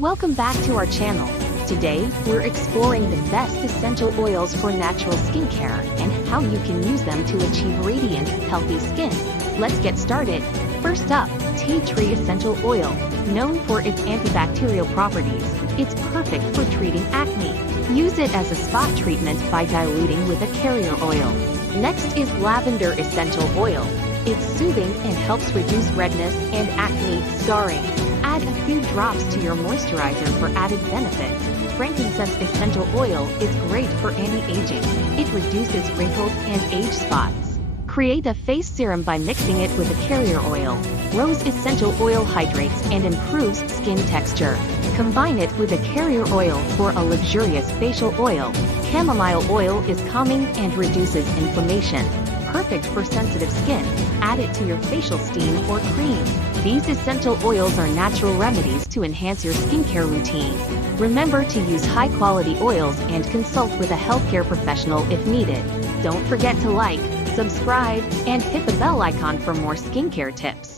Welcome back to our channel. Today, we're exploring the best essential oils for natural skincare and how you can use them to achieve radiant, healthy skin. Let's get started. First up, tea tree essential oil. Known for its antibacterial properties, it's perfect for treating acne. Use it as a spot treatment by diluting with a carrier oil. Next is lavender essential oil. It's soothing and helps reduce redness and acne scarring. Add a few drops to your moisturizer for added benefits. Frankincense essential oil is great for anti-aging. It reduces wrinkles and age spots. Create a face serum by mixing it with a carrier oil. Rose essential oil hydrates and improves skin texture. Combine it with a carrier oil for a luxurious facial oil. Chamomile oil is calming and reduces inflammation. Perfect for sensitive skin. Add it to your facial steam or cream. These essential oils are natural remedies to enhance your skincare routine. Remember to use high-quality oils and consult with a healthcare professional if needed. Don't forget to like, subscribe, and hit the bell icon for more skincare tips.